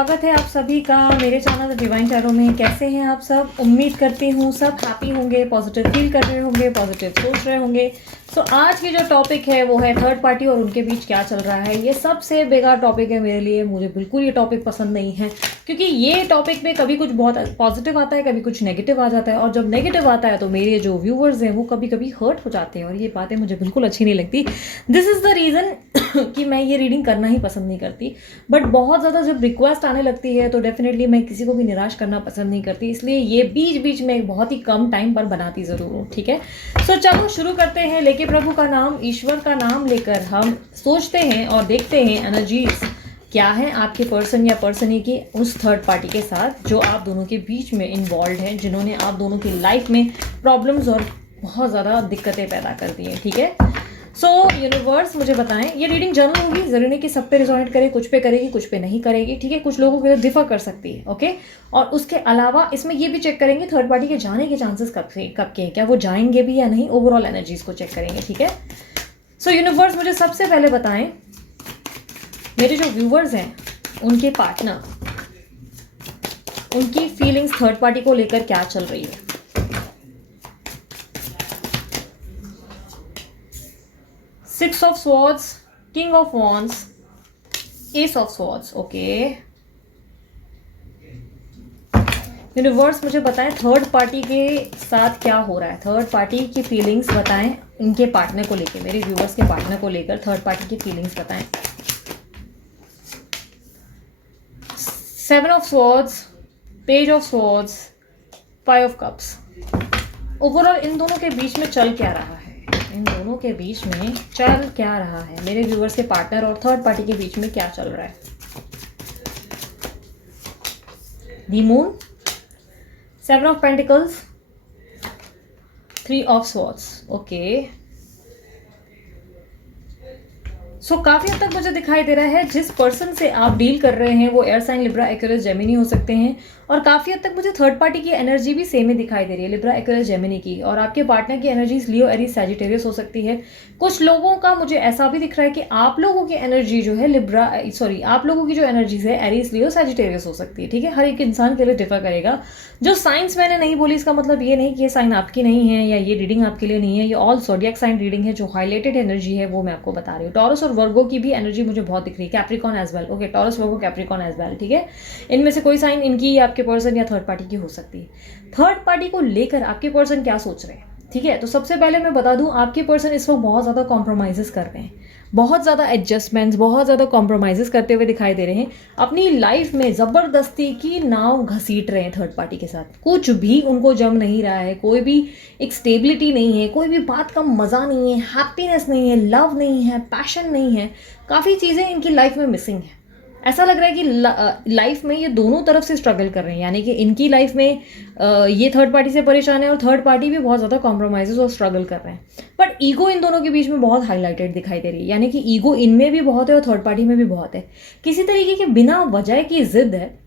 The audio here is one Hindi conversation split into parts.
स्वागत है आप सभी का मेरे चैनल डिवाइन टैरो में। कैसे हैं आप सब? उम्मीद करती हूँ सब हैप्पी होंगे, पॉजिटिव फील कर रहे होंगे, पॉजिटिव सोच रहे होंगे। सो आज की जो टॉपिक है वो है थर्ड पार्टी और उनके बीच क्या चल रहा है। ये सबसे बेकार टॉपिक है मेरे लिए। मुझे बिल्कुल ये टॉपिक पसंद नहीं है, क्योंकि ये टॉपिक में कभी कुछ बहुत पॉजिटिव आता है, कभी कुछ नेगेटिव आ जाता है, और जब नेगेटिव आता है तो मेरे जो व्यूवर्स हैं वो कभी कभी हर्ट हो जाते हैं, और ये बातें मुझे बिल्कुल अच्छी नहीं लगती। दिस इज़ द रीज़न कि मैं ये रीडिंग करना ही पसंद नहीं करती। बट बहुत ज़्यादा जब रिक्वेस्ट आने लगती है तो डेफिनेटली मैं किसी को भी निराश करना पसंद नहीं करती, इसलिए ये बीच बीच में बहुत ही कम टाइम पर बनाती ज़रूर हूँ। ठीक है, सो चलो शुरू करते हैं। लेके प्रभु का नाम, ईश्वर का नाम लेकर हम सोचते हैं और देखते हैं एनर्जीज क्या है आपके पर्सन या पर्सनी की उस थर्ड पार्टी के साथ जो आप दोनों के बीच में इन्वॉल्व हैं, जिन्होंने आप दोनों की लाइफ में प्रॉब्लम्स और बहुत ज़्यादा दिक्कतें पैदा कर दी हैं। ठीक है, सो यूनिवर्स मुझे बताएं, ये रीडिंग जनरल होगी, जरूरी नहीं कि सब पे रिजोनेट करे, कुछ पे करेगी कुछ पे नहीं करेगी। ठीक है, कुछ लोगों के लिए डिफर कर सकती है। ओके, और उसके अलावा इसमें ये भी चेक करेंगे थर्ड पार्टी के जाने के चांसेस कब के हैं, क्या वो जाएंगे भी या नहीं, ओवरऑल एनर्जीज को चेक करेंगे। ठीक है, सो यूनिवर्स मुझे सबसे पहले बताएं मेरे जो व्यूवर्स हैं उनके पार्टनर, उनकी फीलिंग्स थर्ड पार्टी को लेकर क्या चल रही है। Six of swords, king of wands, S of swords. Okay, universe मुझे बताएं थर्ड पार्टी के साथ क्या हो रहा है। थर्ड पार्टी की फीलिंग्स बताएं इनके पार्टनर को लेकर, मेरे व्यूवर्स के पार्टनर को लेकर थर्ड पार्टी की फीलिंग्स बताएं। Seven of swords, page of swords, five of cups. Overall इन दोनों के बीच में चल क्या रहा है, इन दोनों के बीच में चल क्या रहा है, मेरे व्यूवर्स के पार्टनर और थर्ड पार्टी के बीच में क्या चल रहा है। The moon, seven of pentacles, three of swords. Okay, so काफ़ी हद तक मुझे दिखाई दे रहा है जिस पर्सन से आप डील कर रहे हैं वो air sign, Libra, Aquarius, Gemini हो सकते हैं, और काफ़ी हद तक मुझे थर्ड पार्टी की एनर्जी भी सेम ही दिखाई दे रही है, लिब्रा, एक्वेरियस, जेमिनी की। और आपके पार्टनर की एनर्जीज लियो, एरीज, सैजिटेरियस हो सकती है। कुछ लोगों का मुझे ऐसा भी दिख रहा है कि आप लोगों की एनर्जी जो है आप लोगों की जो एनर्जीज है एरीज, लियो, सैजिटेरियस हो सकती है। ठीक है, हर एक इंसान के लिए डिफर करेगा। जो साइंस मैंने नहीं बोली इसका मतलब ये नहीं कि ये साइन आपकी नहीं है या ये रीडिंग आपके लिए नहीं है। ये ऑल ज़ोडिएक साइन रीडिंग है, जो हाईलाइटेड एनर्जी है वो मैं आपको बता रही हूँ। टॉरस और वर्गो की भी एनर्जी मुझे बहुत दिख रही है, Capricorn as well. Okay, Taurus, Virgo, Capricorn as well. ठीक है, इनमें से कोई साइन इनकी या आपके पर्सन या थर्ड पार्टी की हो सकती है। थर्ड पार्टी को लेकर आपके पर्सन क्या सोच रहे हैं। ठीक है, तो सबसे पहले मैं बता दूं आपके पर्सन इस वक्त बहुत ज़्यादा कॉम्प्रोमाइज़ कर रहे हैं, बहुत ज़्यादा एडजस्टमेंट्स, बहुत ज़्यादा कॉम्प्रोमाइज़ करते हुए दिखाई दे रहे हैं। अपनी लाइफ में ज़बरदस्ती की नाव घसीट रहे हैं थर्ड पार्टी के साथ। कुछ भी उनको जम नहीं रहा है, कोई भी एक स्टेबिलिटी नहीं है, कोई भी बात का मज़ा नहीं है, हैप्पीनेस नहीं है, लव नहीं है, पैशन नहीं है। काफ़ी चीज़ें इनकी लाइफ में मिसिंग है। ऐसा लग रहा है कि लाइफ में ये दोनों तरफ से स्ट्रगल कर रहे हैं, यानी कि इनकी लाइफ में ये थर्ड पार्टी से परेशान है और थर्ड पार्टी भी बहुत ज़्यादा कॉम्प्रोमाइज़ और स्ट्रगल कर रहे हैं। बट ईगो इन दोनों के बीच में बहुत हाईलाइटेड दिखाई दे रही है, यानी कि ईगो इनमें भी बहुत है और थर्ड पार्टी में भी बहुत है। किसी तरीके की बिना वजह की जिद है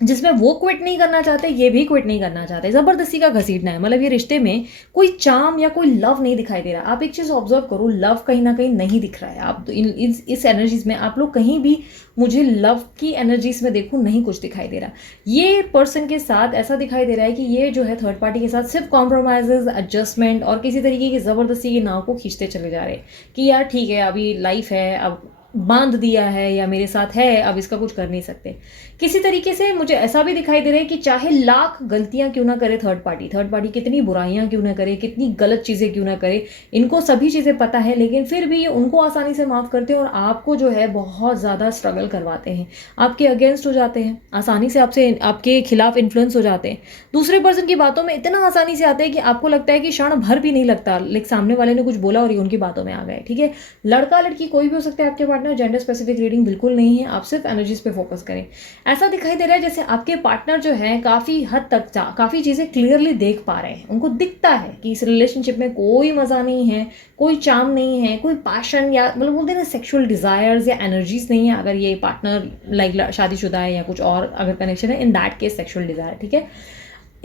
जिसमें वो क्विट नहीं करना चाहते, ये भी क्विट नहीं करना चाहते, ज़बरदस्ती का घसीटना है। मतलब ये रिश्ते में कोई चार्म या कोई लव नहीं दिखाई दे रहा। आप एक चीज़ ऑब्जर्व करो, लव कहीं ना कहीं नहीं दिख रहा है। आप इस एनर्जीज में आप लोग कहीं भी, मुझे लव की एनर्जीज में देखूँ, नहीं कुछ दिखाई दे रहा। ये पर्सन के साथ ऐसा दिखाई दे रहा है कि ये जो है थर्ड पार्टी के साथ सिर्फ कॉम्प्रोमाइज़, एडजस्टमेंट और किसी तरीके की ज़बरदस्ती की नाव को खींचते चले जा रहे हैं कि यार ठीक है, अभी लाइफ है, अब बांध दिया है या मेरे साथ है, अब इसका कुछ कर नहीं सकते। किसी तरीके से मुझे ऐसा भी दिखाई दे रहा है कि चाहे लाख गलतियां क्यों ना करे थर्ड पार्टी कितनी बुराइयां क्यों ना करे, कितनी गलत चीज़ें क्यों ना करे, इनको सभी चीज़ें पता है, लेकिन फिर भी ये उनको आसानी से माफ़ करते हैं और आपको जो है बहुत ज़्यादा स्ट्रगल करवाते हैं, आपके अगेंस्ट हो जाते हैं, आसानी से आपके खिलाफ इन्फ्लुएंस हो जाते हैं। दूसरे पर्सन की बातों में इतना आसानी से आते हैं कि आपको लगता है कि क्षण भर भी नहीं लगता, लेकिन सामने वाले ने कुछ बोला और ये उनकी बातों में आ गए। ठीक है, लड़का लड़की कोई भी हो सकता है आपके पार्टनर, जेंडर स्पेसिफिक रीडिंग बिल्कुल नहीं है, आप सिर्फ एनर्जीज पे फोकस करें। ऐसा दिखाई दे रहा है जैसे आपके पार्टनर जो है काफ़ी हद तक काफ़ी चीज़ें क्लियरली देख पा रहे हैं। उनको दिखता है कि इस रिलेशनशिप में कोई मज़ा नहीं है, कोई चार्म नहीं है, कोई पैशन या मतलब बोलते हैं ना सेक्सुअल डिज़ायर्स या एनर्जीज नहीं है। अगर ये पार्टनर लाइक शादीशुदा है या कुछ और अगर कनेक्शन है, in that case sexual desire. ठीक है,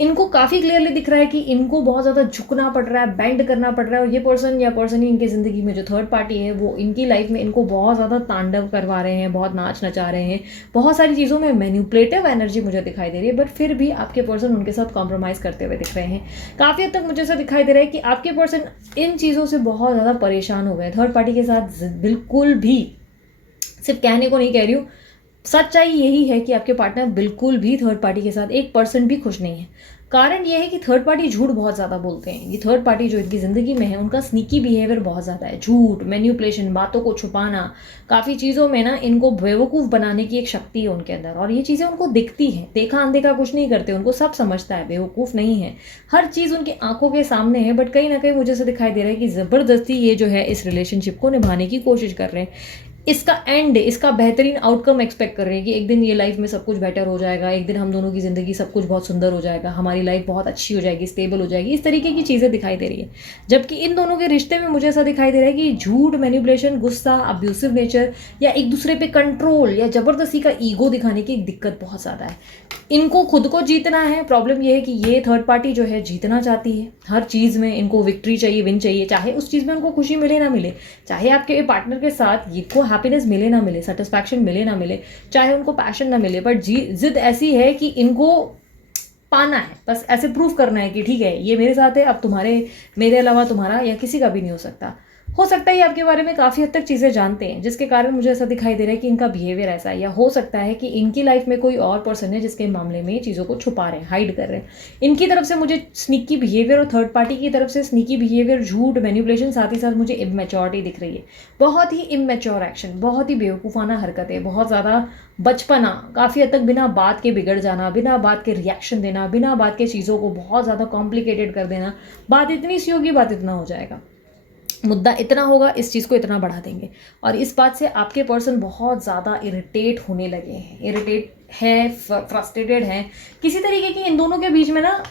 इनको काफ़ी क्लियरली दिख रहा है कि इनको बहुत ज़्यादा झुकना पड़ रहा है, बेंड करना पड़ रहा है, और ये पर्सन या पर्सन ही इनकी ज़िंदगी में जो थर्ड पार्टी है वो इनकी लाइफ में इनको बहुत ज़्यादा तांडव करवा रहे हैं, बहुत नाच नचा रहे हैं, बहुत सारी चीज़ों में मैनिपुलेटिव एनर्जी मुझे दिखाई दे रही है। बट फिर भी आपके पर्सन उनके साथ कॉम्प्रोमाइज़ करते हुए दिख रहे हैं। काफ़ी हद तक मुझे ऐसा दिखाई दे रहा है कि आपके पर्सन इन चीज़ों से बहुत ज़्यादा परेशान हो गए थर्ड पार्टी के साथ। बिल्कुल भी सिर्फ कहने को नहीं कह रही हूँ, सच्चाई यही है कि आपके पार्टनर बिल्कुल भी थर्ड पार्टी के साथ 1% भी खुश नहीं है। कारण ये है कि थर्ड पार्टी झूठ बहुत ज़्यादा बोलते हैं। ये थर्ड पार्टी जो इनकी ज़िंदगी में है उनका स्नीकी बिहेवियर बहुत ज़्यादा है। झूठ, मैनिपुलेशन, बातों को छुपाना, काफ़ी चीज़ों में ना इनको बेवकूफ़ बनाने की एक शक्ति है उनके अंदर, और ये चीज़ें उनको दिखती हैं। देखा अनदेखा कुछ नहीं करते, उनको सब समझता है, बेवकूफ़ नहीं है। हर चीज़ उनकी आंखों के सामने है। बट कहीं ना कहीं मुझे ऐसा दिखाई दे रहा है कि ज़बरदस्ती ये जो है इस रिलेशनशिप को निभाने की कोशिश कर रहे हैं। इसका एंड, इसका बेहतरीन आउटकम एक्सपेक्ट कर रहे हैं कि एक दिन ये लाइफ में सब कुछ बेटर हो जाएगा, एक दिन हम दोनों की ज़िंदगी सब कुछ बहुत सुंदर हो जाएगा, हमारी लाइफ बहुत अच्छी हो जाएगी, स्टेबल हो जाएगी, इस तरीके की चीज़ें दिखाई दे रही है। जबकि इन दोनों के रिश्ते में मुझे ऐसा दिखाई दे रहा है कि झूठ, मैनिपुलेशन, गुस्सा, अब्यूसिव नेचर, या एक दूसरे पे कंट्रोल या ज़बरदस्ती का ईगो दिखाने की एक दिक्कत बहुत ज़्यादा है। इनको खुद को जीतना है। प्रॉब्लम ये है कि ये थर्ड पार्टी जो है जीतना चाहती है हर चीज़ में। इनको विक्ट्री चाहिए, विन चाहिए, चाहे उस चीज़ में उनको खुशी मिले ना मिले, चाहे आपके पार्टनर के साथ इनको हैप्पीनेस मिले ना मिले, सेटिस्फैक्शन मिले ना मिले, चाहे उनको पैशन ना मिले, बट जिद ऐसी है कि इनको पाना है, बस ऐसे प्रूफ करना है कि ठीक है ये मेरे साथ है, अब तुम्हारे मेरे अलावा तुम्हारा या किसी का भी नहीं हो सकता। हो सकता है ये आपके बारे में काफ़ी हद तक चीज़ें जानते हैं, जिसके कारण मुझे ऐसा दिखाई दे रहा है कि इनका बिहेवियर ऐसा है। या हो सकता है कि इनकी लाइफ में कोई और पर्सन है जिसके मामले में ये चीज़ों को छुपा रहे हैं, हाइड कर रहे हैं। इनकी तरफ से मुझे स्नीकी बिहेवियर और थर्ड पार्टी की तरफ से स्नीकी बिहेवियर, झूठ, मैनिपुलेशन, साथ ही साथ मुझे इमेच्योरिटी दिख रही है। बहुत ही इमेच्योर एक्शन, बहुत ही बेवकूफ़ाना हरकतें, बहुत ज़्यादा बचपना, काफ़ी हद तक बिना बात के बिगड़ जाना, बिना बात के रिएक्शन देना, बिना बात के चीज़ों को बहुत ज़्यादा कॉम्प्लिकेटेड कर देना। बात इतनी सी होगी, बात इतना हो जाएगा, मुद्दा इतना होगा, इस चीज़ को इतना बढ़ा देंगे। और इस बात से आपके पर्सन बहुत ज़्यादा इरिटेट होने लगे हैं, इरिटेट है, फ्रस्ट्रेटेड हैं किसी तरीके की। इन दोनों के बीच में ना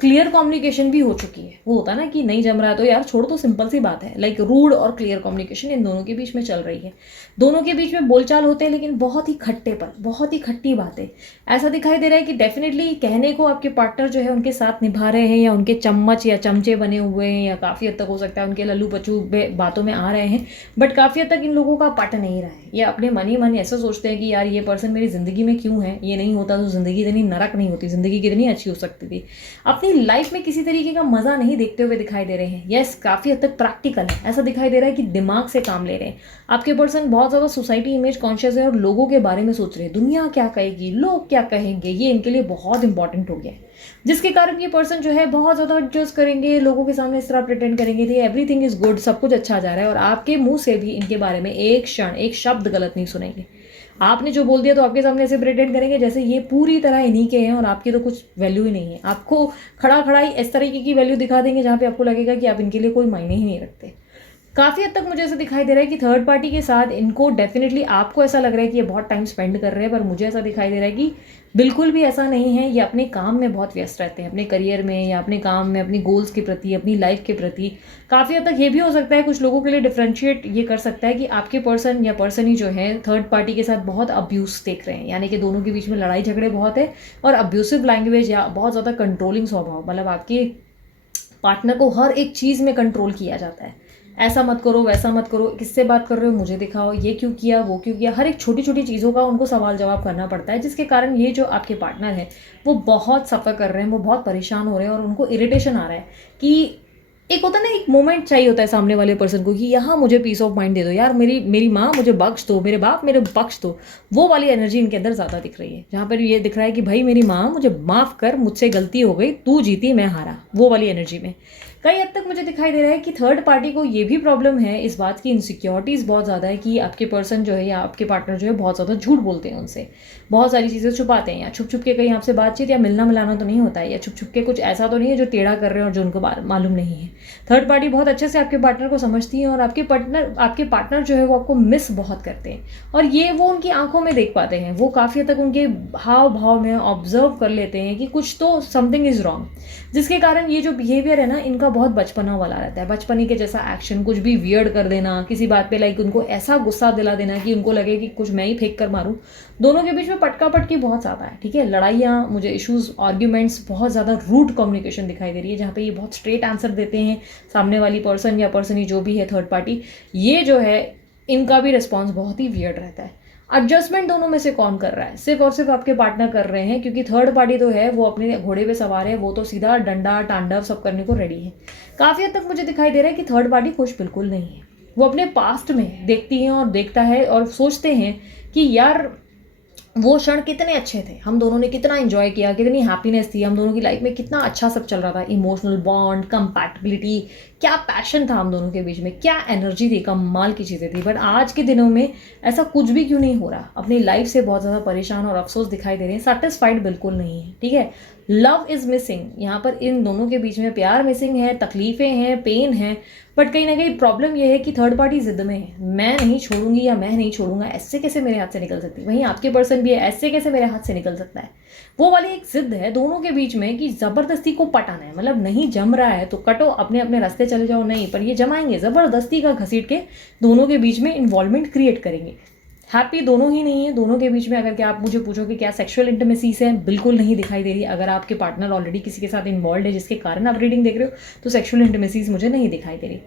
क्लियर कम्युनिकेशन भी हो चुकी है। वो होता है ना कि नहीं जम रहा है तो यार छोड़, तो सिंपल सी बात है। लाइक रूड और क्लियर कम्युनिकेशन इन दोनों के बीच में चल रही है। दोनों के बीच में बोलचाल होते हैं, लेकिन बहुत ही खट्टेपन, बहुत ही खट्टी बातें। ऐसा दिखाई दे रहा है कि डेफिनेटली कहने को आपके पार्टनर जो है उनके साथ निभा रहे हैं, या उनके चम्मच या चमचे बने हुए हैं, या काफ़ी हद तक हो सकता है उनके लल्लू पच्चू बातों में आ रहे हैं। बट काफ़ी हद तक इन लोगों का पट नहीं रहा है। ये अपने मन ही मन ऐसा सोचते हैं कि यार ये पर्सन मेरी ज़िंदगी में क्यों है, ये नहीं होता तो ज़िंदगी इतनी नरक नहीं होती, ज़िंदगी कितनी अच्छी हो सकती थी। अपनी लाइफ में किसी तरीके का मजा नहीं देखते हुए दिखाई दे रहे हैं। यस, काफी हद तक प्रैक्टिकल है। ऐसा दिखाई दे रहा है कि दिमाग से काम ले रहे हैं। आपके पर्सन बहुत ज्यादा सोसाइटी इमेज कॉन्शियस है और लोगों के बारे में सोच रहे हैं, दुनिया क्या कहेगी, लोग क्या कहेंगे, ये इनके लिए बहुत इंपॉर्टेंट हो गया है। जिसके कारण ये पर्सन जो है बहुत ज्यादा एडजस्ट करेंगे, लोगों के सामने इस तरह प्रिटेंड करेंगे कि एवरीथिंग इज गुड, सब कुछ अच्छा जा रहा है, और आपके मुंह से भी इनके बारे में एक क्षण, एक शब्द गलत नहीं सुनेंगे। आपने जो बोल दिया तो आपके सामने ऐसे प्रिटेंड करेंगे जैसे ये पूरी तरह इन्हीं के हैं और आपकी तो कुछ वैल्यू ही नहीं है। आपको खड़ा खड़ा ही इस तरीके की वैल्यू दिखा देंगे जहाँ पे आपको लगेगा कि आप इनके लिए कोई मायने ही नहीं रखते। काफ़ी हद तक मुझे ऐसा दिखाई दे रहा है कि थर्ड पार्टी के साथ इनको डेफिनेटली, आपको ऐसा लग रहा है कि ये बहुत टाइम स्पेंड कर रहे हैं, पर मुझे ऐसा दिखाई दे रहा है कि बिल्कुल भी ऐसा नहीं है। ये अपने काम में बहुत व्यस्त रहते हैं, अपने करियर में या अपने काम में, अपनी गोल्स के प्रति, अपनी लाइफ के प्रति। काफ़ी हद तक ये भी हो सकता है, कुछ लोगों के लिए डिफ्रेंशिएट ये कर सकता है कि आपके पर्सन या पर्सन ही जो है थर्ड पार्टी के साथ बहुत अब्यूज़ देख रहे हैं, यानी कि दोनों के बीच में लड़ाई झगड़े बहुत है और अब्यूसिव लैंग्वेज या बहुत ज़्यादा कंट्रोलिंग स्वभाव, मतलब आपके पार्टनर को हर एक चीज़ में कंट्रोल किया जाता है। ऐसा मत करो, वैसा मत करो, किससे बात कर रहे हो मुझे दिखाओ, ये क्यों किया, वो क्यों किया, हर एक छोटी छोटी चीज़ों का उनको सवाल जवाब करना पड़ता है। जिसके कारण ये जो आपके पार्टनर है वो बहुत सफ़र कर रहे हैं, वो बहुत परेशान हो रहे हैं और उनको इरिटेशन आ रहा है कि एक होता है ना, एक मोमेंट चाहिए होता है सामने वाले पर्सन को कि यहाँ मुझे पीस ऑफ माइंड दे दो यार, मेरी माँ मुझे बख्श दो, मेरे बाप मेरे बख्श दो। वो वाली एनर्जी इनके अंदर ज़्यादा दिख रही है, जहाँ पर ये दिख रहा है कि भाई मेरी माँ मुझे माफ़ कर, मुझसे गलती हो गई, तू जीती मैं हारा, वो वाली एनर्जी में। कई हद तक मुझे दिखाई दे रहा है कि थर्ड पार्टी को ये भी प्रॉब्लम है इस बात की, इनसिक्योरिटीज़ बहुत ज़्यादा है कि आपके पर्सन जो है या आपके पार्टनर जो है बहुत ज़्यादा झूठ बोलते हैं, उनसे बहुत सारी चीज़ें छुपाते हैं, या छुप छुप के कहीं आपसे बातचीत या मिलना मिलाना तो नहीं होता है, या छुप छुप के कुछ ऐसा तो नहीं है जो टेढ़ा कर रहे हैं और जो उनको मालूम नहीं है। थर्ड पार्टी बहुत अच्छे से आपके पार्टनर को समझती है और आपके पार्टनर जो है वो आपको मिस बहुत करते हैं, और ये वो उनकी आंखों में देख पाते हैं। वो काफ़ी हद तक उनके हाव भाव में ऑब्जर्व कर लेते हैं कि कुछ तो समथिंग इज़ रॉन्ग। जिसके कारण ये जो बिहेवियर है ना इनका बहुत बचपना वाला रहता है, बचपने के जैसा एक्शन, कुछ भी वियर्ड कर देना, किसी बात पे लाइक उनको ऐसा गुस्सा दिला देना कि उनको लगे कि कुछ मैं ही फेंक कर मारूं। दोनों के बीच में पटका पटकी बहुत ज़्यादा है, ठीक है, लड़ाइयाँ, मुझे इश्यूज, आर्ग्यूमेंट्स, बहुत ज़्यादा रूड कम्युनिकेशन दिखाई दे रही है, जहाँ पे ये बहुत स्ट्रेट आंसर देते हैं सामने वाली पर्सन या पर्सन ही जो भी है थर्ड पार्टी, ये जो है इनका भी रिस्पॉन्स बहुत ही वियर्ड रहता है। एडजस्टमेंट दोनों में से कौन कर रहा है? सिर्फ और सिर्फ आपके पार्टनर कर रहे हैं, क्योंकि थर्ड पार्टी तो है वो अपने घोड़े पे सवार है, वो तो सीधा डंडा तांडव सब करने को रेडी है। काफ़ी हद तक मुझे दिखाई दे रहा है कि थर्ड पार्टी खुश बिल्कुल नहीं है। वो अपने पास्ट में देखती हैं और देखता है और सोचते हैं कि यार वो क्षण कितने अच्छे थे, हम दोनों ने कितना एंजॉय किया, कितनी हैप्पीनेस थी, हम दोनों की लाइफ में कितना अच्छा सब चल रहा था, इमोशनल बॉन्ड, कंपैटिबिलिटी, क्या पैशन था हम दोनों के बीच में, क्या एनर्जी थी, कमाल की चीज़ें थी। बट आज के दिनों में ऐसा कुछ भी क्यों नहीं हो रहा? अपनी लाइफ से बहुत ज़्यादा परेशान और अफसोस दिखाई दे रहे हैं, सेटिस्फाइड बिल्कुल नहीं है, ठीक है। लव इज़ मिसिंग, यहाँ पर इन दोनों के बीच में प्यार मिसिंग है, तकलीफ़ें हैं, पेन है। बट कहीं ना कहीं प्रॉब्लम यह है कि थर्ड पार्टी जिद में है, मैं नहीं छोड़ूंगी या मैं नहीं छोड़ूंगा, ऐसे कैसे मेरे हाथ से निकल सकती है। वहीं आपके पर्सन भी है, ऐसे कैसे मेरे हाथ से निकल सकता है। वो वाली एक जिद है दोनों के बीच में कि ज़बरदस्ती को पटाना है, मतलब नहीं जम रहा है तो कटो, अपने अपने रास्ते चले जाओ, नहीं पर ये जमाएंगे, ज़बरदस्ती का घसीट के दोनों के बीच में इन्वॉल्वमेंट क्रिएट करेंगे। हैप्पी दोनों ही नहीं है, दोनों के बीच में अगर क्या आप मुझे पूछोगे क्या सेक्सुअल इंटीमेसीज है, बिल्कुल नहीं दिखाई दे रही। अगर आपके पार्टनर ऑलरेडी किसी के साथ इन्वॉल्व है जिसके कारण आप रीडिंग देख रहे हो, तो सेक्सुअल इंटीमेसीज मुझे नहीं दिखाई दे रही।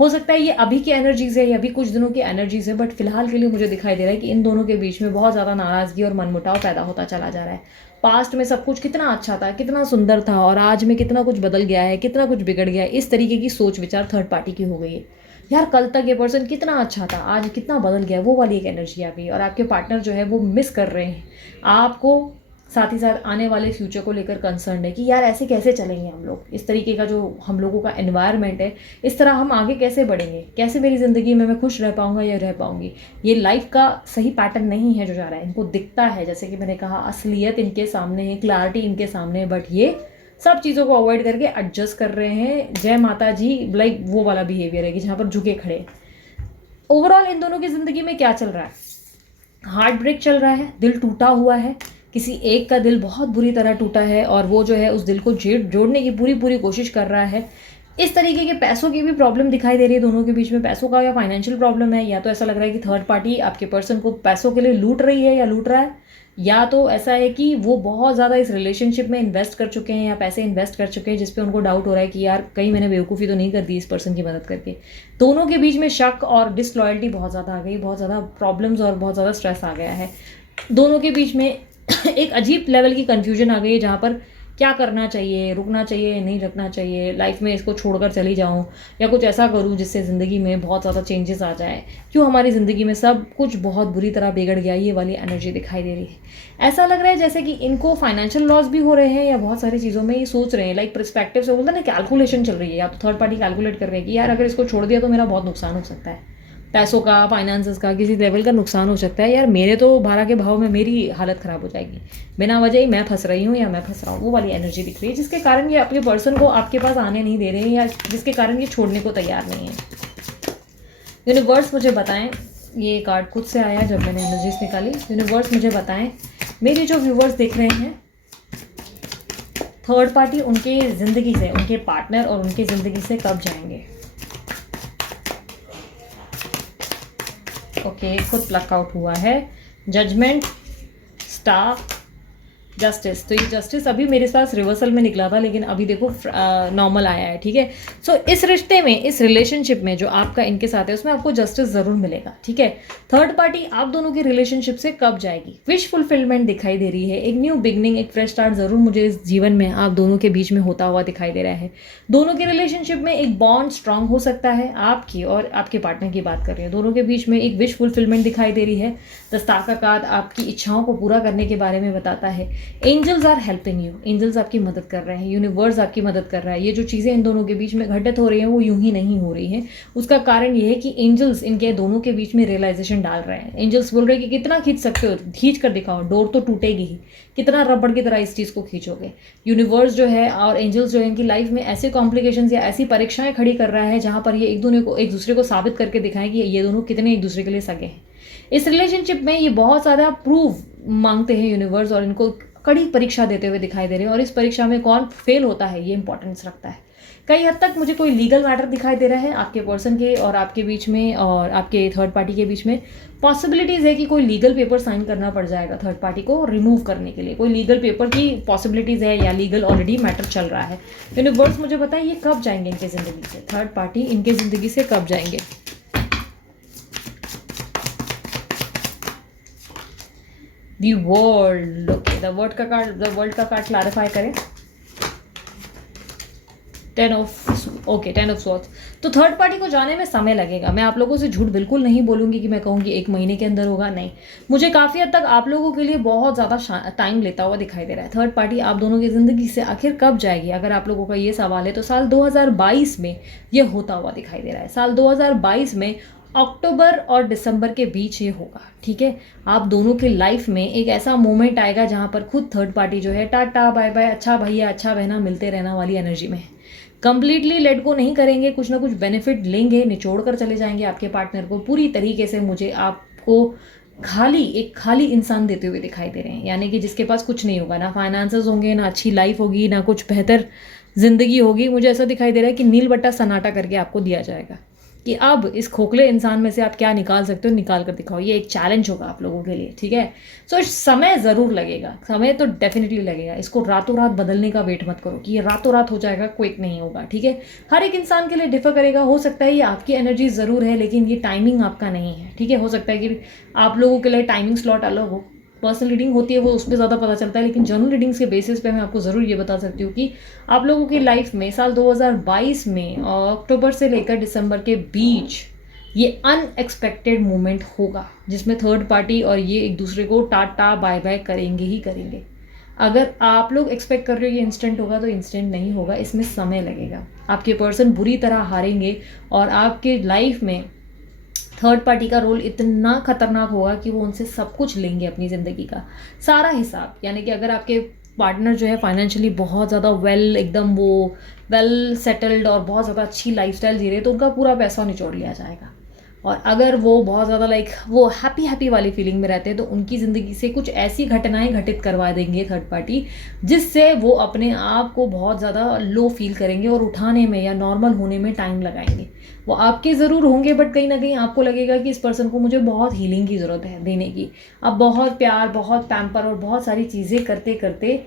हो सकता है ये अभी की एनर्जीज है या अभी कुछ दिनों की एनर्जीज है, बट फिलहाल के लिए मुझे दिखाई दे रहा है कि इन दोनों के बीच में बहुत ज़्यादा नाराज़गी और मनमुटाव पैदा होता चला जा रहा है। पास्ट में सब कुछ कितना अच्छा था, कितना सुंदर था, और आज में कितना कुछ बदल गया है, कितना कुछ बिगड़ गया है, इस तरीके की सोच विचार थर्ड पार्टी की हो गई है। यार कल तक ये पर्सन कितना अच्छा था, आज कितना बदल गया, वो वाली एक एनर्जी आ गई। और आपके पार्टनर जो है वो मिस कर रहे हैं आपको, साथ ही साथ आने वाले फ्यूचर को लेकर कंसर्न है कि यार ऐसे कैसे चलेंगे हम लोग, इस तरीके का जो हम लोगों का एनवायरनमेंट है, इस तरह हम आगे कैसे बढ़ेंगे, कैसे मेरी ज़िंदगी में मैं खुश रह पाऊंगा या रह पाऊंगी। ये लाइफ का सही पैटर्न नहीं है जो जा रहा है, इनको दिखता है, जैसे कि मैंने कहा असलियत इनके सामने है, क्लैरिटी इनके सामने है, बट ये सब चीज़ों को अवॉइड करके एडजस्ट कर रहे हैं। जय माता जी, लाइक वो वाला बिहेवियर है कि जहाँ पर झुके खड़े। ओवरऑल इन दोनों की ज़िंदगी में क्या चल रहा है? हार्ट ब्रेक चल रहा है, दिल टूटा हुआ है, किसी एक का दिल बहुत बुरी तरह टूटा है और वो जो है उस दिल को जोड़ने की पूरी पूरी कोशिश कर रहा है। इस तरीके के पैसों की भी प्रॉब्लम दिखाई दे रही है दोनों के बीच में, पैसों का या फाइनेंशियल प्रॉब्लम है, या तो ऐसा लग रहा है कि थर्ड पार्टी आपके पर्सन को पैसों के लिए लूट रही है या लूट रहा है, या तो ऐसा है कि वो बहुत ज़्यादा इस रिलेशनशिप में इन्वेस्ट कर चुके हैं या पैसे इन्वेस्ट कर चुके हैं, जिस पे उनको डाउट हो रहा है कि यार कहीं मैंने बेवकूफ़ी तो नहीं कर दी इस पर्सन की मदद करके। दोनों के बीच में शक और डिसलॉयल्टी बहुत ज़्यादा आ गई, बहुत ज़्यादा प्रॉब्लम्स और बहुत ज़्यादा स्ट्रेस आ गया है। दोनों के बीच में एक अजीब लेवल की कन्फ्यूजन आ गई है, जहाँ पर क्या करना चाहिए, रुकना चाहिए, नहीं रखना चाहिए, लाइफ में इसको छोड़कर चली जाऊं या कुछ ऐसा करूं जिससे ज़िंदगी में बहुत ज़्यादा चेंजेस आ जाए, क्यों हमारी ज़िंदगी में सब कुछ बहुत बुरी तरह बिगड़ गया, ये वाली एनर्जी दिखाई दे रही है। ऐसा लग रहा है जैसे कि इनको फाइनेंशियल लॉस भी हो रहे हैं या बहुत सारी चीज़ों में ये सोच रहे हैं, लाइक पर्सपेक्टिव से बोलते हैं ना, कैलकुलेशन चल रही है, या तो थर्ड पार्टी कैलकुलेट कर रहे हैं कि यार अगर इसको छोड़ दिया तो मेरा बहुत नुकसान हो सकता है, पैसों का, फाइनेंसेस का, किसी लेवल का नुकसान हो सकता है, यार मेरे तो भाड़ा के भाव में मेरी हालत ख़राब हो जाएगी, बिना वजह ही मैं फंस रही हूँ या मैं फंस रहा हूँ। वो वाली एनर्जी दिख रही है जिसके कारण ये अपने पर्सन को आपके पास आने नहीं दे रहे हैं या जिसके कारण ये छोड़ने को तैयार नहीं है। यूनिवर्स मुझे बताएं, ये कार्ड खुद से आया जब मैंने एनर्जीज निकाली। यूनिवर्स मुझे बताएं, मेरे जो व्यूवर्स देख रहे हैं, थर्ड पार्टी उनके ज़िंदगी से, उनके पार्टनर और उनकी ज़िंदगी से कब जाएंगे? ओके, खुद प्लक आउट हुआ है जजमेंट, स्टार, जस्टिस। तो ये जस्टिस अभी मेरे पास रिवर्सल में निकला था, लेकिन अभी देखो नॉर्मल आया है, ठीक है। सो इस रिश्ते में, इस रिलेशनशिप में जो आपका इनके साथ है, उसमें आपको जस्टिस ज़रूर मिलेगा, ठीक है। थर्ड पार्टी आप दोनों की रिलेशनशिप से कब जाएगी? विश फुलफिलमेंट दिखाई दे रही है, एक न्यू बिगनिंग, एक फ्रेश स्टार्ट ज़रूर मुझे इस जीवन में आप दोनों के बीच में होता हुआ दिखाई दे रहा है। दोनों की रिलेशनशिप में एक बॉन्ड स्ट्रांग हो सकता है, आपकी और आपके पार्टनर की बात कर रहे हैं, दोनों के बीच में एक विश फुलफिलमेंट दिखाई दे रही है। दस्तार का कार्ड आपकी इच्छाओं को पूरा करने के बारे में बताता है। Angels are helping you, angels आपकी मदद कर रहे हैं, यूनिवर्स आपकी मदद कर रहा है। ये जो चीज़ें इन दोनों के बीच में घटित हो रही हैं वो यूं ही नहीं हो रही हैं, उसका कारण ये है कि एंजल्स इनके दोनों के बीच में रियलाइजेशन डाल रहे हैं। एंजल्स बोल रहे हैं कि कितना खींच सकते हो, खींच कर दिखाओ, डोर तो टूटेगी ही, कितना रबड़ की तरह इस चीज़ को खींचोगे। यूनिवर्स जो है और एंजल्स जो है इनकी लाइफ में ऐसे कॉम्प्लिकेशंस या ऐसी परीक्षाएं खड़ी कर रहा है जहाँ पर ये एक दूसरे को साबित करके दिखाएं कि ये दोनों कितने एक दूसरे के लिए सगे हैं। इस रिलेशनशिप में ये बहुत ज़्यादा प्रूव मांगते हैं यूनिवर्स, और इनको कड़ी परीक्षा देते हुए दिखाई दे रहे हैं और इस परीक्षा में कौन फेल होता है ये इंपॉर्टेंस रखता है। कई हद तक मुझे कोई लीगल मैटर दिखाई दे रहा है आपके पर्सन के और आपके बीच में और आपके थर्ड पार्टी के बीच में। पॉसिबिलिटीज़ है कि कोई लीगल पेपर साइन करना पड़ जाएगा थर्ड पार्टी को रिमूव करने के लिए, कोई लीगल पेपर की पॉसिबिलिटीज़ है या लीगल ऑलरेडी मैटर चल रहा है। यूनिवर्स मुझे बताएं ये कब जाएंगे इनके ज़िंदगी से, थर्ड पार्टी इनके ज़िंदगी से कब जाएंगे। The world, okay, the world का कार्ड क्लैरिफाई करें। 10 ऑफ स्वॉर्ड्स। तो थर्ड पार्टी को जाने में समय लगेगा। मैं आप लोगों से झूठ बिल्कुल नहीं बोलूँगी कि मैं कहूँगी 1 महीने के अंदर होगा, नहीं। मुझे काफ़ी हद तक आप लोगों के लिए बहुत ज़्यादा टाइम लेता हुआ दिखाई दे रहा है। थर्ड पार्टी आप दोनों की ज़िंदगी से आखिर कब जाएगी, अगर आप लोगों का ये सवाल है तो साल 2022 में ये होता हुआ दिखाई दे रहा है। साल 2022 में अक्टूबर और दिसंबर के बीच ये होगा, ठीक है। आप दोनों के लाइफ में एक ऐसा मोमेंट आएगा जहाँ पर खुद थर्ड पार्टी जो है टाटा बाय बाय, अच्छा भैया अच्छा बहना, मिलते रहना वाली एनर्जी में है। कंप्लीटली लेट गो नहीं करेंगे, कुछ ना कुछ बेनिफिट लेंगे, निचोड़ कर चले जाएंगे आपके पार्टनर को पूरी तरीके से। मुझे आपको एक खाली इंसान देते हुए दिखाई दे रहे हैं, यानी कि जिसके पास कुछ नहीं होगा, ना फाइनेंसेस होंगे, ना अच्छी लाइफ होगी, ना कुछ बेहतर जिंदगी होगी। मुझे ऐसा दिखाई दे रहा है कि नील बट्टा सन्नाटा करके आपको दिया जाएगा कि अब इस खोखले इंसान में से आप क्या निकाल सकते हो, निकाल कर दिखाओ। ये एक चैलेंज होगा आप लोगों के लिए, ठीक है। सो समय ज़रूर लगेगा, समय तो डेफिनेटली लगेगा। इसको रातों रात बदलने का वेट मत करो कि ये रातों रात हो जाएगा, क्विक नहीं होगा, ठीक है। हर एक इंसान के लिए डिफर करेगा। हो सकता है ये आपकी एनर्जी ज़रूर है लेकिन ये टाइमिंग आपका नहीं है, ठीक है। हो सकता है कि आप लोगों के लिए टाइमिंग स्लॉट अलग हो। पर्सनल रीडिंग होती है वो उस पर ज़्यादा पता चलता है, लेकिन जनरल रीडिंग्स के बेसिस पे मैं आपको ज़रूर ये बता सकती हूँ कि आप लोगों की लाइफ में साल 2022 में अक्टूबर से लेकर दिसंबर के बीच ये अनएक्सपेक्टेड मोमेंट होगा जिसमें थर्ड पार्टी और ये एक दूसरे को टाटा बाय बाय करेंगे ही करेंगे। अगर आप लोग एक्सपेक्ट कर रहे हो ये इंस्टेंट होगा तो इंस्टेंट नहीं होगा, इसमें समय लगेगा। आपके पर्सन बुरी तरह हारेंगे और आपके लाइफ में थर्ड पार्टी का रोल इतना खतरनाक होगा कि वो उनसे सब कुछ लेंगे, अपनी ज़िंदगी का सारा हिसाब। यानी कि अगर आपके पार्टनर जो है फाइनेंशियली बहुत ज़्यादा एकदम वो वेल सेटल्ड और बहुत ज़्यादा अच्छी लाइफस्टाइल जी रहे तो उनका पूरा पैसा निचोड़ लिया जाएगा। और अगर वो बहुत ज़्यादा वो हैप्पी वाली फीलिंग में रहते हैं तो उनकी ज़िंदगी से कुछ ऐसी घटनाएं घटित करवा देंगे थर्ड पार्टी जिससे वो अपने आप को बहुत ज़्यादा लो फील करेंगे और उठाने में या नॉर्मल होने में टाइम लगाएंगे। वो आपके ज़रूर होंगे बट कहीं ना कहीं आपको लगेगा कि इस पर्सन को मुझे बहुत हीलिंग की ज़रूरत है देने की। आप बहुत प्यार, बहुत पैम्पर और बहुत सारी चीज़ें करते करते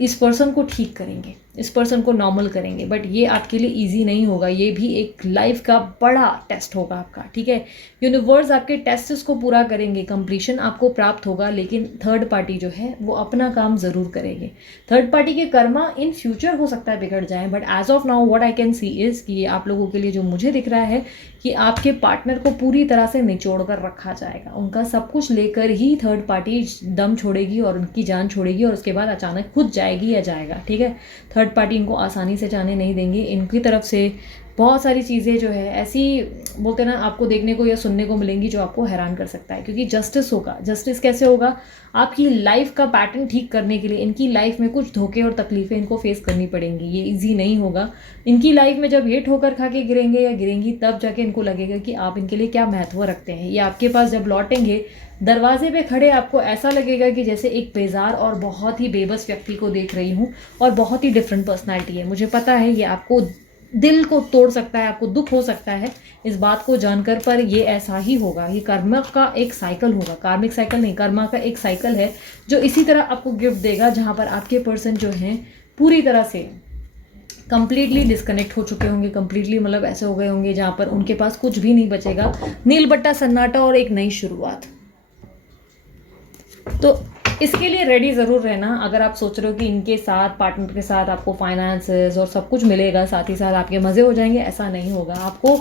इस पर्सन को ठीक करेंगे, इस पर्सन को नॉर्मल करेंगे। बट ये आपके लिए इजी नहीं होगा, ये भी एक लाइफ का बड़ा टेस्ट होगा आपका, ठीक है। यूनिवर्स आपके टेस्ट्स को पूरा करेंगे, कंप्लीशन आपको प्राप्त होगा, लेकिन थर्ड पार्टी जो है वो अपना काम ज़रूर करेंगे। थर्ड पार्टी के कर्मा इन फ्यूचर हो सकता है बिगड़ जाएं, but as of now what I can see is कि ये आप लोगों के लिए जो मुझे दिख रहा है कि आपके पार्टनर को पूरी तरह से निचोड़ कर रखा जाएगा। उनका सब कुछ लेकर ही थर्ड पार्टी दम छोड़ेगी और उनकी जान छोड़ेगी और उसके बाद अचानक खुद जाएगी या जाएगा, ठीक है। थर्ड पार्टी इनको आसानी से जाने नहीं देंगे। इनकी तरफ से बहुत सारी चीज़ें जो है ऐसी बोलते ना आपको देखने को या सुनने को मिलेंगी जो आपको हैरान कर सकता है, क्योंकि जस्टिस होगा। जस्टिस कैसे होगा? आपकी लाइफ का पैटर्न ठीक करने के लिए इनकी लाइफ में कुछ धोखे और तकलीफ़ें इनको फेस करनी पड़ेंगी। ये इजी नहीं होगा इनकी लाइफ में। जब ये ठोकर खा के गिरेंगे या गिरेंगी तब जाके इनको लगेगा कि आप इनके लिए क्या महत्व रखते हैं। ये आपके पास जब लौटेंगे दरवाजे पे खड़े आपको ऐसा लगेगा कि जैसे एक बेजार और बहुत ही बेबस व्यक्ति को देख रही हूँ और बहुत ही डिफरेंट पर्सनालिटी है। मुझे पता है ये आपको दिल को तोड़ सकता है, आपको दुख हो सकता है इस बात को जानकर, पर ये ऐसा ही होगा। ये कर्म का एक साइकिल होगा, कार्मिक साइकिल नहीं, कर्मा का एक साइकिल है जो इसी तरह आपको गिफ्ट देगा, जहाँ पर आपके पर्सन जो हैं पूरी तरह से कंप्लीटली डिस्कनेक्ट हो चुके होंगे। कंप्लीटली मतलब ऐसे हो गए होंगे जहाँ पर उनके पास कुछ भी नहीं बचेगा। नील बट्टा सन्नाटा और एक नई शुरुआत। तो इसके लिए रेडी ज़रूर रहना। अगर आप सोच रहे हो कि इनके साथ, पार्टनर के साथ आपको फाइनेंसेस और सब कुछ मिलेगा, साथ ही साथ आपके मज़े हो जाएंगे, ऐसा नहीं होगा। आपको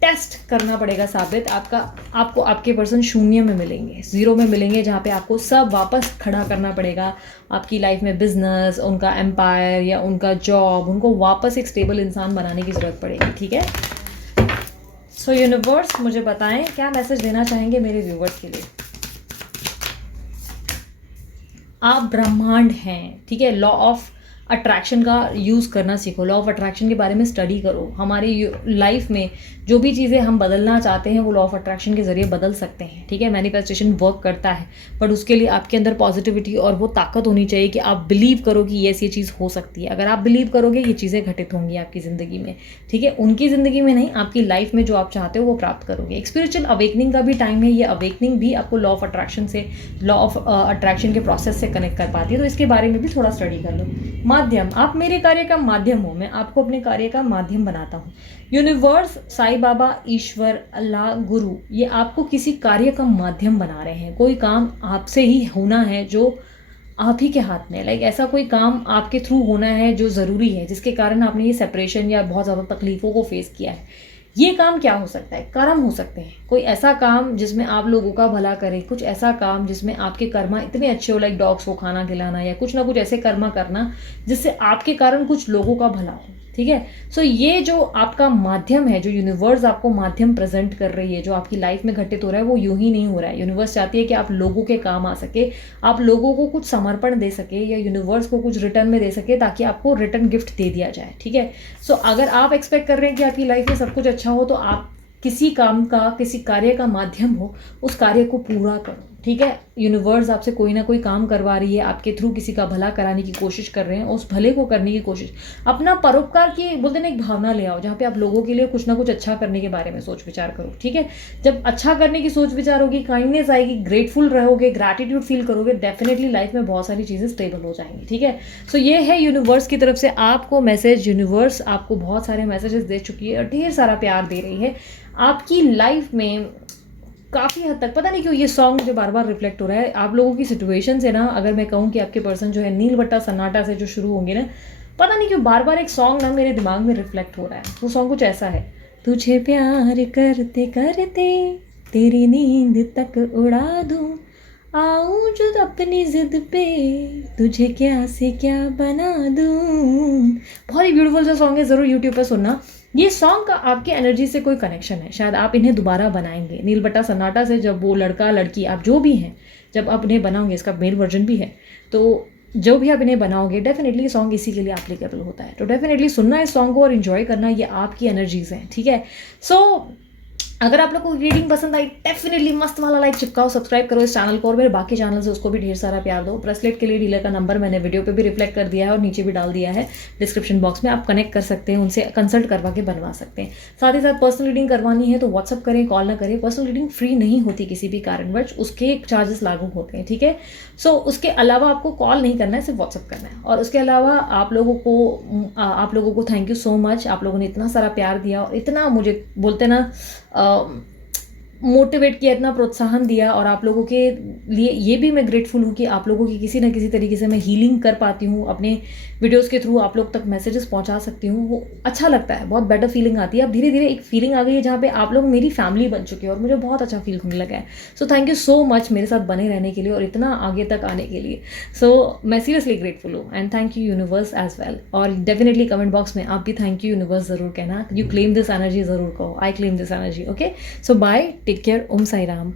टेस्ट करना पड़ेगा साबित। आपको आपके पर्सन शून्य में मिलेंगे, ज़ीरो में मिलेंगे, जहाँ पे आपको सब वापस खड़ा करना पड़ेगा। आपकी लाइफ में बिजनेस, उनका एम्पायर या उनका जॉब, उनको वापस एक स्टेबल इंसान बनाने की ज़रूरत पड़ेगी, ठीक है। सो यूनिवर्स मुझे बताएं क्या मैसेज देना चाहेंगे मेरे व्यूवर्स के लिए। आप ब्रह्मांड हैं, ठीक है। लॉ ऑफ अट्रैक्शन का यूज़ करना सीखो, लॉ ऑफ अट्रैक्शन के बारे में स्टडी करो। हमारी लाइफ में जो भी चीज़ें हम बदलना चाहते हैं वो लॉ ऑफ अट्रैक्शन के ज़रिए बदल सकते हैं, ठीक है। मैनिफेस्टेशन वर्क करता है, बट उसके लिए आपके अंदर पॉजिटिविटी और वो ताकत होनी चाहिए कि आप बिलीव करो कि ये चीज़ हो सकती है। अगर आप बिलीव करोगे ये चीज़ें घटित होंगी आपकी ज़िंदगी में, ठीक है। उनकी ज़िंदगी में नहीं, आपकी लाइफ में जो आप चाहते हो वो प्राप्त करोगे। एक स्पिरिचुअल अवेकनिंग का भी टाइम है, ये अवेकनिंग भी आपको लॉ ऑफ अट्रैक्शन से, लॉ ऑफ अट्रैक्शन के प्रोसेस से कनेक्ट कर पाती है, तो इसके बारे में भी थोड़ा स्टडी कर लो। माध्यम, आप मेरे कार्य का माध्यम हो, मैं आपको अपने कार्य का माध्यम बनाता हूँ। यूनिवर्स, साईं बाबा, ईश्वर, अल्लाह, गुरु, ये आपको किसी कार्य का माध्यम बना रहे हैं। कोई काम आपसे ही होना है जो आप ही के हाथ में, लाइक ऐसा कोई काम आपके थ्रू होना है जो ज़रूरी है, जिसके कारण आपने ये सेपरेशन या बहुत ज़्यादा तकलीफ़ों को फेस किया है। ये काम क्या हो सकता है? कर्म हो सकते हैं। कोई ऐसा काम जिसमें आप लोगों का भला करें, कुछ ऐसा काम जिसमें आपके कर्मा इतने अच्छे हो, लाइक डॉग्स को खाना खिलाना या कुछ ना कुछ ऐसे कर्मा करना जिससे आपके कारण कुछ लोगों का भला हो, ठीक है। सो ये जो आपका माध्यम है, जो यूनिवर्स आपको माध्यम प्रेजेंट कर रही है, जो आपकी लाइफ में घटित हो रहा है, वो यूं ही नहीं हो रहा है। यूनिवर्स चाहती है कि आप लोगों के काम आ सके, आप लोगों को कुछ समर्पण दे सके या यूनिवर्स को कुछ रिटर्न में दे सके, ताकि आपको रिटर्न गिफ्ट दे दिया जाए, ठीक है। सो अगर आप एक्सपेक्ट कर रहे हैं कि आपकी लाइफ में सब कुछ अच्छा हो, तो आप किसी काम का, किसी कार्य का माध्यम हो, उस कार्य को पूरा करो, ठीक है। यूनिवर्स आपसे कोई ना कोई काम करवा रही है, आपके थ्रू किसी का भला कराने की कोशिश कर रहे हैं, उस भले को करने की कोशिश, अपना परोपकार की बोलते ना एक भावना ले आओ, जहाँ पे आप लोगों के लिए कुछ ना कुछ अच्छा करने के बारे में सोच विचार करो, ठीक है। जब अच्छा करने की सोच विचार होगी, काइंडनेस आएगी, ग्रेटफुल रहोगे, ग्रैटिट्यूड फील करोगे, डेफिनेटली लाइफ में बहुत सारी चीज़ें स्टेबल हो जाएंगी, ठीक है। सो ये है यूनिवर्स की तरफ से आपको मैसेज। यूनिवर्स आपको बहुत सारे मैसेजेस दे चुकी है और ढेर सारा प्यार दे रही है आपकी लाइफ में काफ़ी हद तक। पता नहीं क्यों ये सॉन्ग मुझे बार बार रिफ्लेक्ट हो रहा है आप लोगों की सिचुएशन से ना। अगर मैं कहूँ कि आपके पर्सन जो है नील बट्टा सन्नाटा से जो शुरू होंगे ना, पता नहीं क्यों बार बार एक सॉन्ग ना मेरे दिमाग में रिफ्लेक्ट हो रहा है। वो सॉन्ग कुछ ऐसा है, तुझे प्यार करते करते तेरी नींद तक उड़ा दूँ, आऊँ जो अपनी जिद पे तुझे क्या से क्या बना दूँ। बहुत ही ब्यूटीफुल सा सॉन्ग है, ज़रूर यूट्यूब पर सुनना। ये सॉन्ग का आपकी एनर्जी से कोई कनेक्शन है, शायद आप इन्हें दोबारा बनाएंगे। नील बट्टा सन्नाटा से जब वो लड़का लड़की आप जो भी हैं, जब आप इन्हें बनाओगे, इसका मेल वर्जन भी है, तो जो भी आप इन्हें बनाओगे डेफिनेटली सॉन्ग इसी के लिए एप्लीकेबल होता है। तो डेफिनेटली सुनना इस सॉन्ग को और इन्जॉय करना, ये आपकी एनर्जीज हैं, ठीक है। सो अगर आप लोग को रीडिंग पसंद आई, डेफिनेटली मस्त वाला लाइक चिपकाओ, सब्सक्राइब करो इस चैनल को, और मेरे बाकी चैनल से उसको भी ढेर सारा प्यार दो। ब्रेसलेट के लिए डीलर का नंबर मैंने वीडियो पे भी रिफ्लेक्ट कर दिया है और नीचे भी डाल दिया है डिस्क्रिप्शन बॉक्स में, आप कनेक्ट कर सकते हैं, उनसे कंसल्ट करवा के बनवा सकते हैं। साथ ही साथ पर्सनल रीडिंग करवानी है तो व्हाट्सअप करें, कॉल ना करें। पर्सनल रीडिंग फ्री नहीं होती किसी भी कारणवश, उसके चार्जेस लागू होते हैं, ठीक है। सो उसके अलावा आपको कॉल नहीं करना है, सिर्फ व्हाट्सअप करना है। और उसके अलावा आप लोगों को थैंक यू सो मच। आप लोगों ने इतना सारा प्यार दिया और इतना मुझे बोलते ना मोटिवेट किया, इतना प्रोत्साहन दिया, और आप लोगों के लिए ये भी मैं ग्रेटफुल हूँ कि आप लोगों की किसी ना किसी तरीके से मैं हीलिंग कर पाती हूँ, अपने वीडियोस के थ्रू आप लोग तक मैसेजेस पहुँचा सकती हूँ। वो अच्छा लगता है, बहुत बेटर फीलिंग आती है। अब धीरे धीरे एक फीलिंग आ गई है जहाँ पे आप लोग मेरी फैमिली बन चुके हैं और मुझे बहुत अच्छा फील होने लगा है। So thank you so much मेरे साथ बने रहने के लिए और इतना आगे तक आने के लिए। सो मैं सीरियसली ग्रेटफुल हूँ and thank you universe as well. और डेफिनेटली कमेंट बॉक्स में आप भी थैंक यू यूनिवर्स ज़रूर कहना, यू क्लेम दिस एनर्जी ज़रूर कहो, I claim this energy. Okay, so bye, take care, Om Sai Ram.